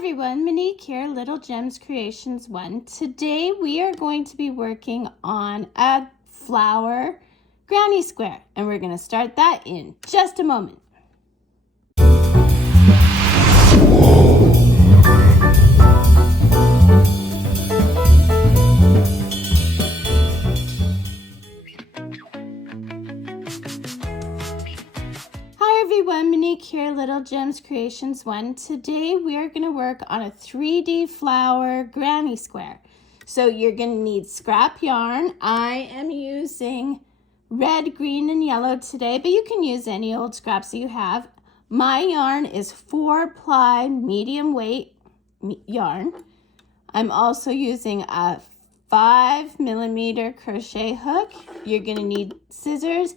everyone, Monique here, Little Gems Creations 1. Today we are going to be working on a flower granny square, and we're going to start that in just a moment. Everyone, Monique here, Little Gems Creations 1. Today we are going to work on a 3D flower granny square. So you're going to need scrap yarn. I am using red, green, and yellow today, but you can use any old scraps that you have. My yarn is 4-ply medium weight yarn. I'm also using a 5mm crochet hook. You're going to need scissors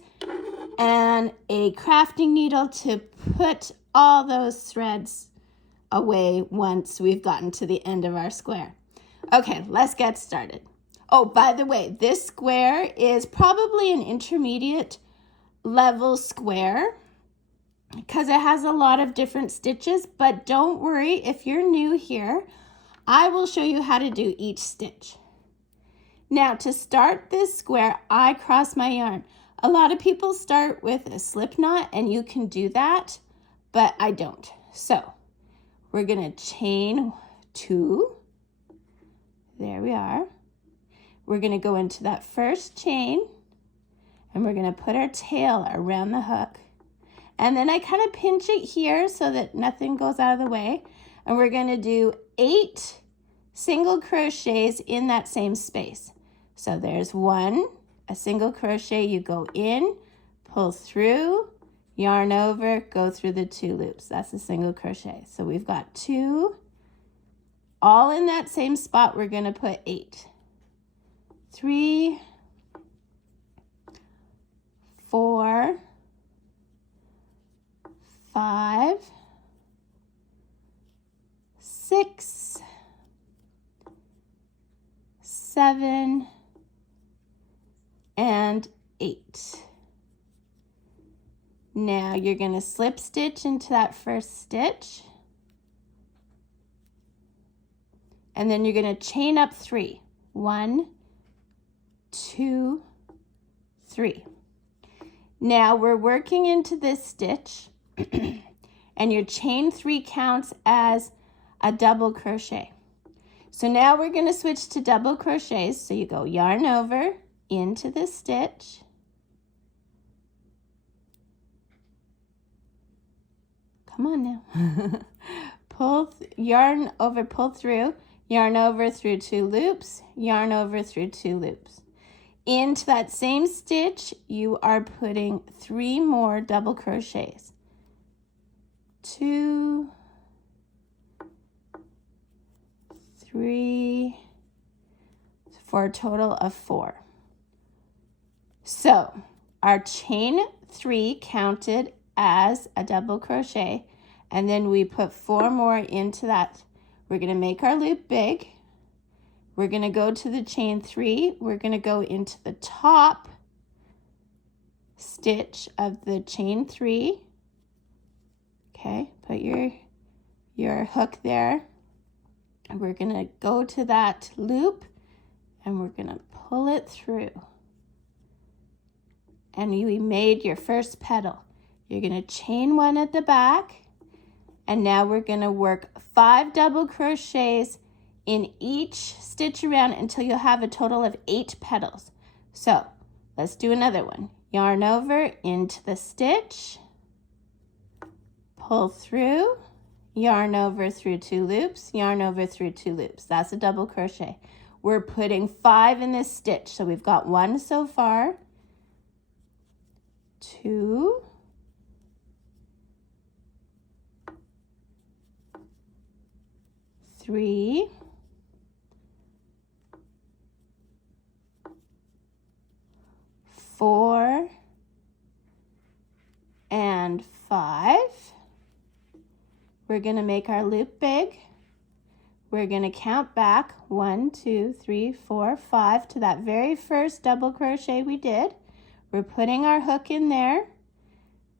and a crafting needle to put all those threads away once we've gotten to the end of our square. Okay, let's get started. Oh, by the way, this square is probably an intermediate level square because it has a lot of different stitches, but don't worry, if you're new here, I will show you how to do each stitch. Now, to start this square, I cross my yarn. A lot of people start with a slip knot, and you can do that, but I don't. So we're going to chain 2. There we are. We're going to go into that first chain, and we're going to put our tail around the hook. And then I kind of pinch it here so that nothing goes out of the way. And we're going to do 8 single crochets in that same space. So there's 1. A single crochet, you go in, pull through, yarn over, go through the 2 loops. That's a single crochet. So we've got 2. All in that same spot, we're going to put 8. 3, 4, 5, 6, 7, and 8. Now you're going to slip stitch into that first stitch, and then you're going to chain up 3. 1, 2, 3. Now we're working into this stitch and your chain 3 counts as a double crochet. So now we're going to switch to double crochets. So you go yarn over into the stitch, come on now, yarn over, pull through, yarn over through 2 loops, yarn over through 2 loops. Into that same stitch, you are putting 3 more double crochets. 2, 3, for a total of 4. So our chain 3 counted as a double crochet, and then we put 4 more into that. We're going to make our loop big. We're going to go to the chain 3. We're going to go into the top stitch of the chain 3. Okay, put your hook there. We're going to go to that loop, and we're going to pull it through. And you made your first petal. You're going to chain 1 at the back, and now we're going to work 5 double crochets in each stitch around until you have a total of 8 petals. So let's do another one. Yarn over into the stitch, pull through, yarn over through 2 loops, yarn over through 2 loops. That's a double crochet. We're putting 5 in this stitch, so we've got 1 so far. 2, 3, 4, and 5. We're going to make our loop big. We're going to count back 1, 2, 3, 4, 5 to that very first double crochet we did. We're putting our hook in there.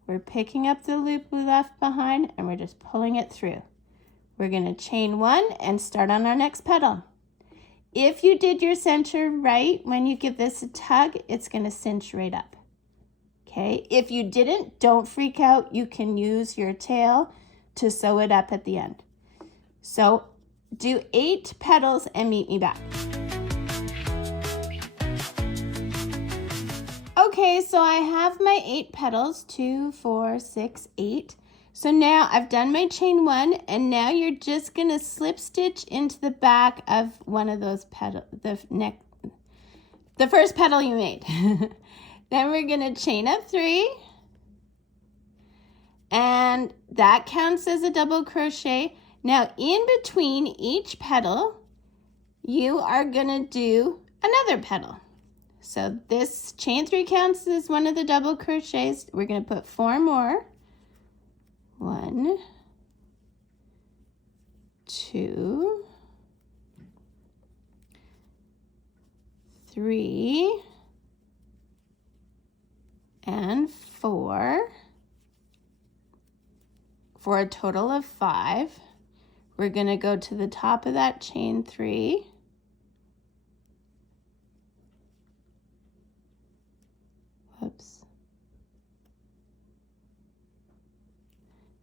We're picking up the loop we left behind, and we're just pulling it through. We're going to chain 1 and start on our next petal. If you did your center right, when you give this a tug, it's going to cinch right up. Okay, if you didn't, don't freak out. You can use your tail to sew it up at the end. So do 8 petals and meet me back. Okay, so I have my 8 petals, 2, 4, 6, 8. So now I've done my chain 1, and now you're just gonna slip stitch into the back of one of those petals, the first petal you made. Then we're gonna chain up 3, and that counts as a double crochet. Now in between each petal, you are gonna do another petal. So this chain 3 counts as one of the double crochets. We're gonna put 4 more. 1, 2, 3, and 4, for a total of 5. We're going to go to the top of that chain 3. Whoops.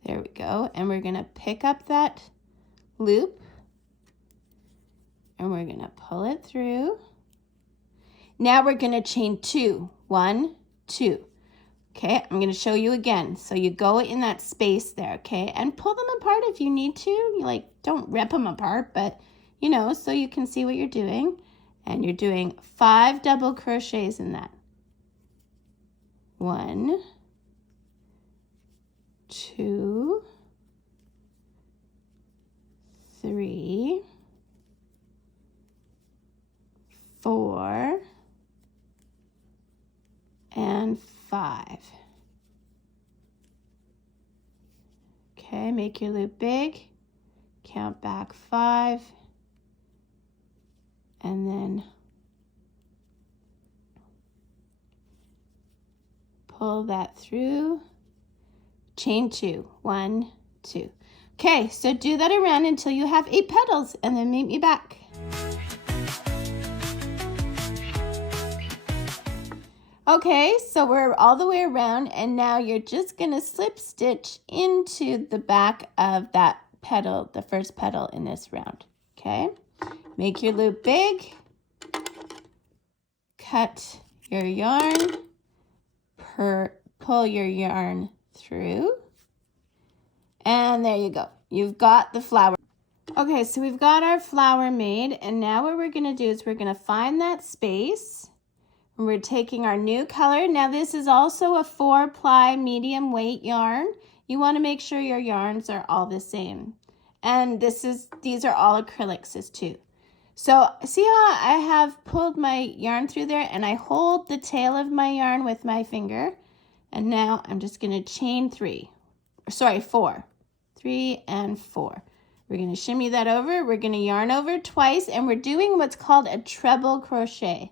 There we go. And we're going to pick up that loop and we're going to pull it through. Now we're going to chain 2. 1, 2. Okay, I'm going to show you again. So you go in that space there, okay, and pull them apart if you need to. You like, don't rip them apart, but you know, so you can see what you're doing. And you're doing 5 double crochets in that. 1, 2, 3, 4, and 5. Okay, make your loop big, count back 5, and then pull that through, chain 2, 1, 2. Okay, so do that around until you have 8 petals, and then meet me back. Okay, so we're all the way around, and now you're just gonna slip stitch into the back of that petal, the first petal in this round, okay? Make your loop big, cut your yarn, pull your yarn through, and there you go. You've got the flower. Okay, so we've got our flower made, and now what we're gonna do is we're gonna find that space. We're taking our new color. Now this is also a 4-ply medium weight yarn. You want to make sure your yarns are all the same. And these are all acrylics too. So see how I have pulled my yarn through there and I hold the tail of my yarn with my finger. And now I'm just going to chain 4. 3 and 4. We're going to shimmy that over. We're going to yarn over twice, and we're doing what's called a treble crochet.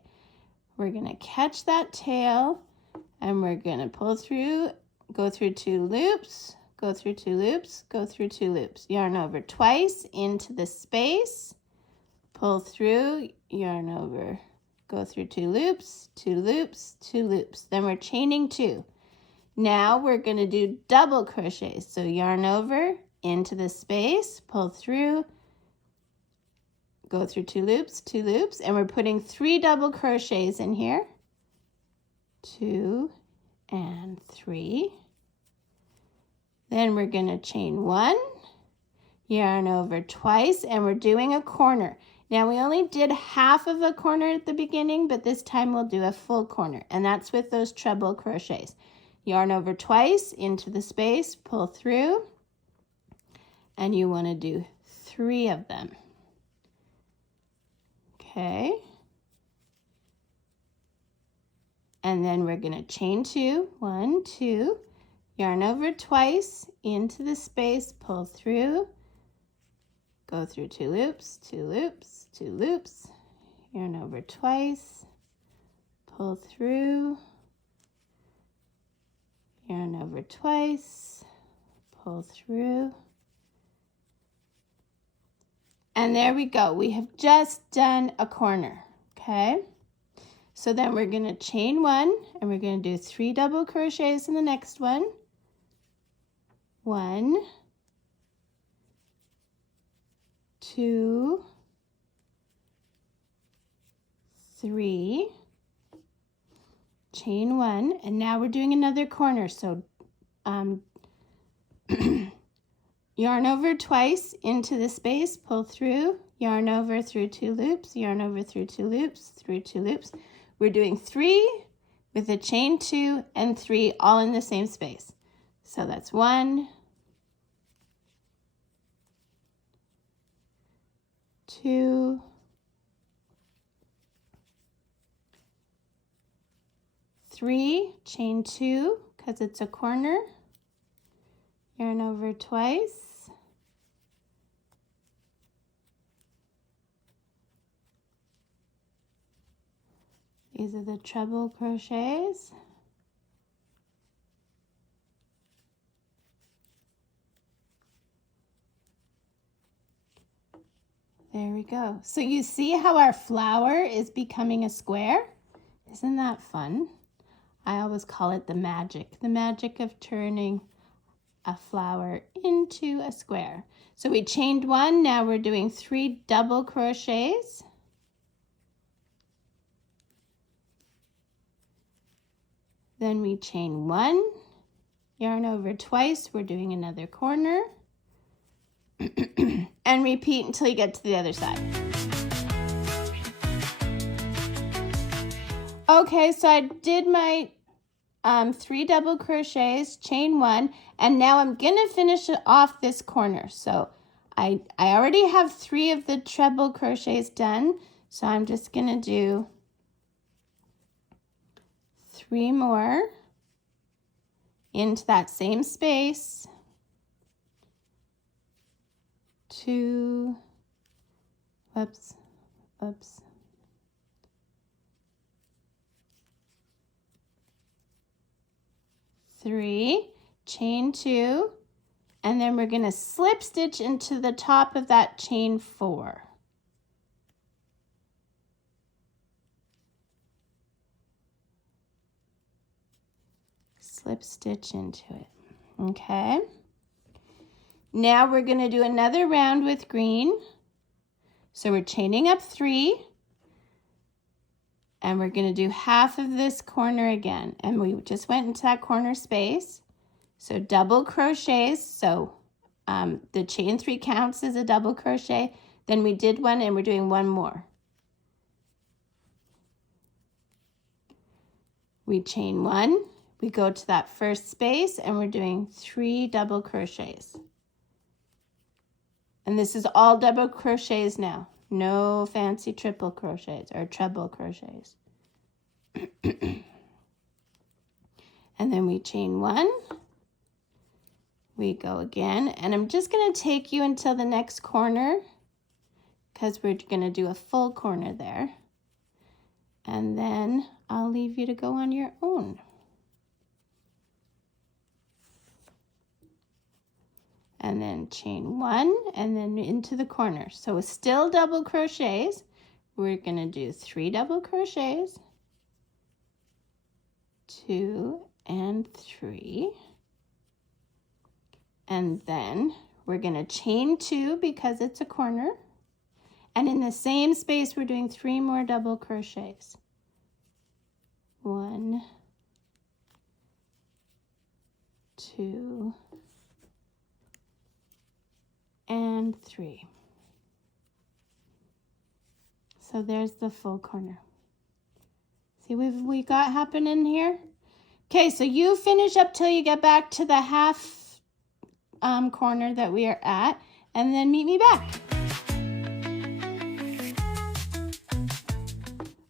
We're going to catch that tail, and we're going to pull through, go through 2 loops, go through 2 loops, go through 2 loops. Yarn over twice into the space, pull through, yarn over, go through 2 loops, 2 loops, 2 loops. Then we're chaining 2. Now we're going to do double crochets. So yarn over into the space, pull through, go through 2 loops, 2 loops, and we're putting 3 double crochets in here. 2 and 3. Then we're going to chain 1, yarn over twice, and we're doing a corner. Now we only did half of a corner at the beginning, but this time we'll do a full corner, and that's with those treble crochets. Yarn over twice into the space, pull through, and you want to do 3 of them. Okay, and then we're going to chain 2, 1, 2, yarn over twice into the space, pull through, go through 2 loops, 2 loops, 2 loops, yarn over twice, pull through, yarn over twice, pull through, And there we go. We have just done a corner, okay? So then we're going to chain 1, and we're going to do 3 double crochets in the next one. 1, 2, 3, chain 1, and now we're doing another corner. So yarn over twice into the space, pull through, yarn over through 2 loops, yarn over through 2 loops, through 2 loops. We're doing 3 with a chain 2 and 3 all in the same space. So that's 1, 2, 3, chain 2 because it's a corner, yarn over twice, these are the treble crochets, there we go. So you see how our flower is becoming a square? Isn't that fun? I always call it the magic of turning a flower into a square. So we chained 1, now we're doing 3 double crochets. Then we chain 1, yarn over twice, we're doing another corner, and repeat until you get to the other side. Okay, so I did my 3 double crochets, chain 1, and now I'm gonna finish off this corner. So I already have 3 of the treble crochets done, so I'm just gonna do 3 more into that same space, 2, whoops, 3, chain 2, and then we're going to slip stitch into the top of that chain 4. Slip stitch into it. Okay. Now we're going to do another round with green. So we're chaining up 3. And we're going to do half of this corner again. And we just went into that corner space. So double crochets. So the chain 3 counts as a double crochet. Then we did 1 and we're doing 1 more. We chain 1. We go to that first space and we're doing 3 double crochets. And this is all double crochets now. No fancy triple crochets or treble crochets. And then we chain 1. We go again. And I'm just going to take you until the next corner because we're going to do a full corner there. And then I'll leave you to go on your own. And then chain 1 and then into the corner. So it's still double crochets. We're going to do 3 double crochets, 2 and 3. And then we're going to chain 2 because it's a corner. And in the same space, we're doing 3 more double crochets. 1, 2, and 3. So there's the full corner. See what we got happening here? Okay, so you finish up till you get back to the half corner that we are at, and then meet me back.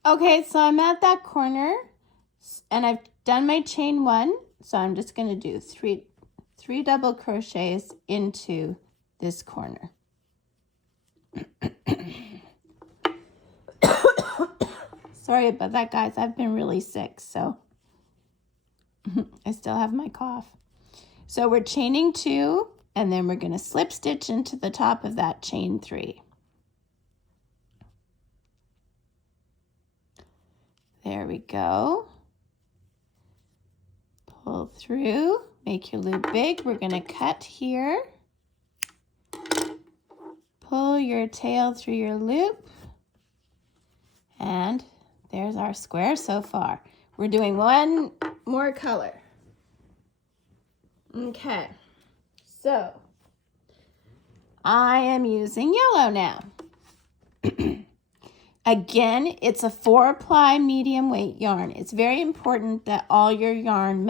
Okay, so I'm at that corner, and I've done my chain 1, so I'm just going to do three double crochets into this corner. Sorry about that, guys. I've been really sick, so I still have my cough. So we're chaining 2, and then we're going to slip stitch into the top of that chain 3. There we go. Pull through, make your loop big. We're going to cut here. Pull your tail through your loop. And there's our square so far. We're doing one more color. Okay, so I am using yellow now. Again, it's a 4-ply medium weight yarn. It's very important that all your yarn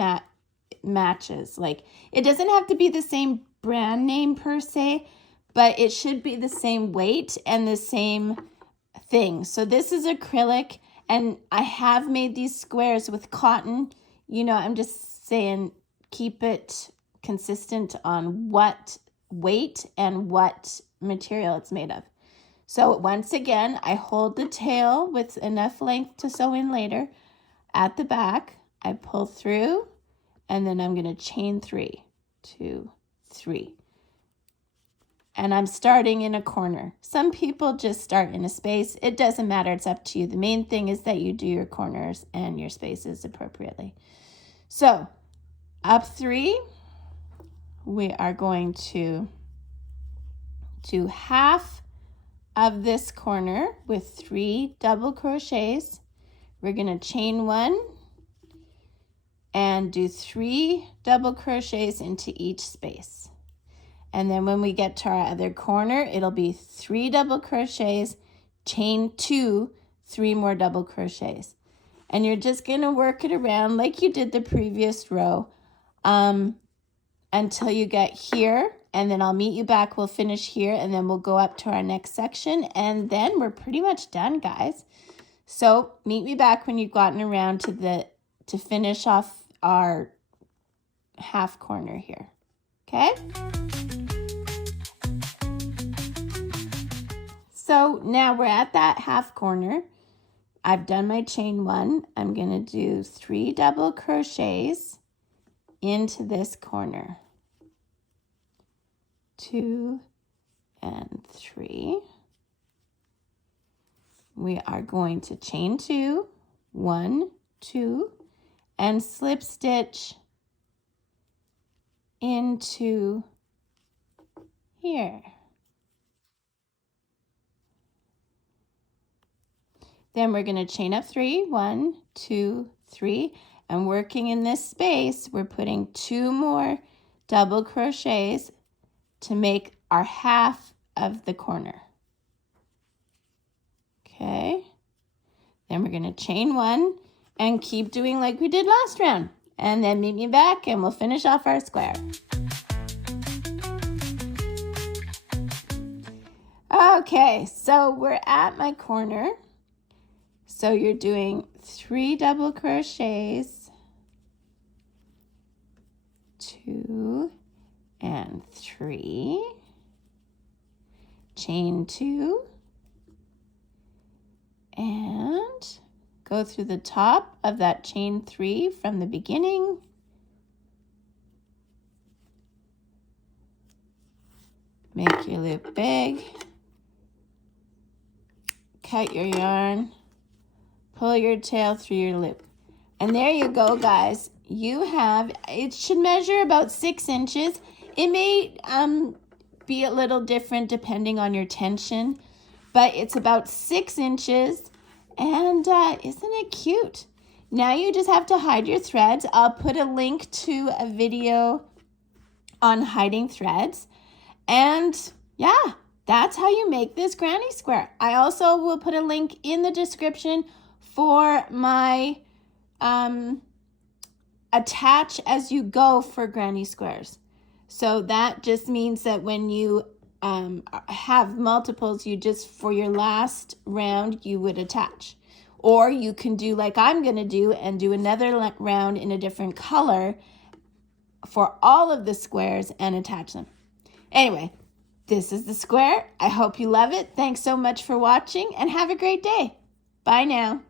matches. Like, it doesn't have to be the same brand name per se, but it should be the same weight and the same thing. So this is acrylic, and I have made these squares with cotton. You know, I'm just saying keep it consistent on what weight and what material it's made of. So once again, I hold the tail with enough length to sew in later. At the back, I pull through, and then I'm going to chain 3, 2, 3. And I'm starting in a corner. Some people just start in a space. It doesn't matter. It's up to you. The main thing is that you do your corners and your spaces appropriately. So up 3, we are going to do half of this corner with 3 double crochets. We're going to chain 1 and do 3 double crochets into each space. And then when we get to our other corner, it'll be 3 double crochets, chain 2, 3 more double crochets. And you're just going to work it around like you did the previous row until you get here. And then I'll meet you back. We'll finish here, and then we'll go up to our next section. And then we're pretty much done, guys. So meet me back when you've gotten around to finish off our half corner here. Okay? So now we're at that half corner. I've done my chain 1. I'm going to do 3 double crochets into this corner. 2 and 3. We are going to chain 2, 1, 2, and slip stitch into here. Then we're going to chain up 3, 1, 2, 3, and working in this space, we're putting 2 more double crochets to make our half of the corner. Okay, then we're going to chain 1 and keep doing like we did last round, and then meet me back and we'll finish off our square. Okay, so we're at my corner. So you're doing 3 double crochets, 2 and 3, chain 2, and go through the top of that chain 3 from the beginning. Make your loop big, cut your yarn, pull your tail through your loop. And there you go, guys. You have, it should measure about 6 inches. It may be a little different depending on your tension, but it's about 6 inches. And isn't it cute? Now you just have to hide your threads. I'll put a link to a video on hiding threads. And yeah, that's how you make this granny square. I also will put a link in the description for my attach as you go for granny squares. So that just means that when you have multiples, you just, for your last round, you would attach. Or you can do like I'm going to do and do another round in a different color for all of the squares and attach them. Anyway, this is the square. I hope you love it. Thanks so much for watching and have a great day. Bye now.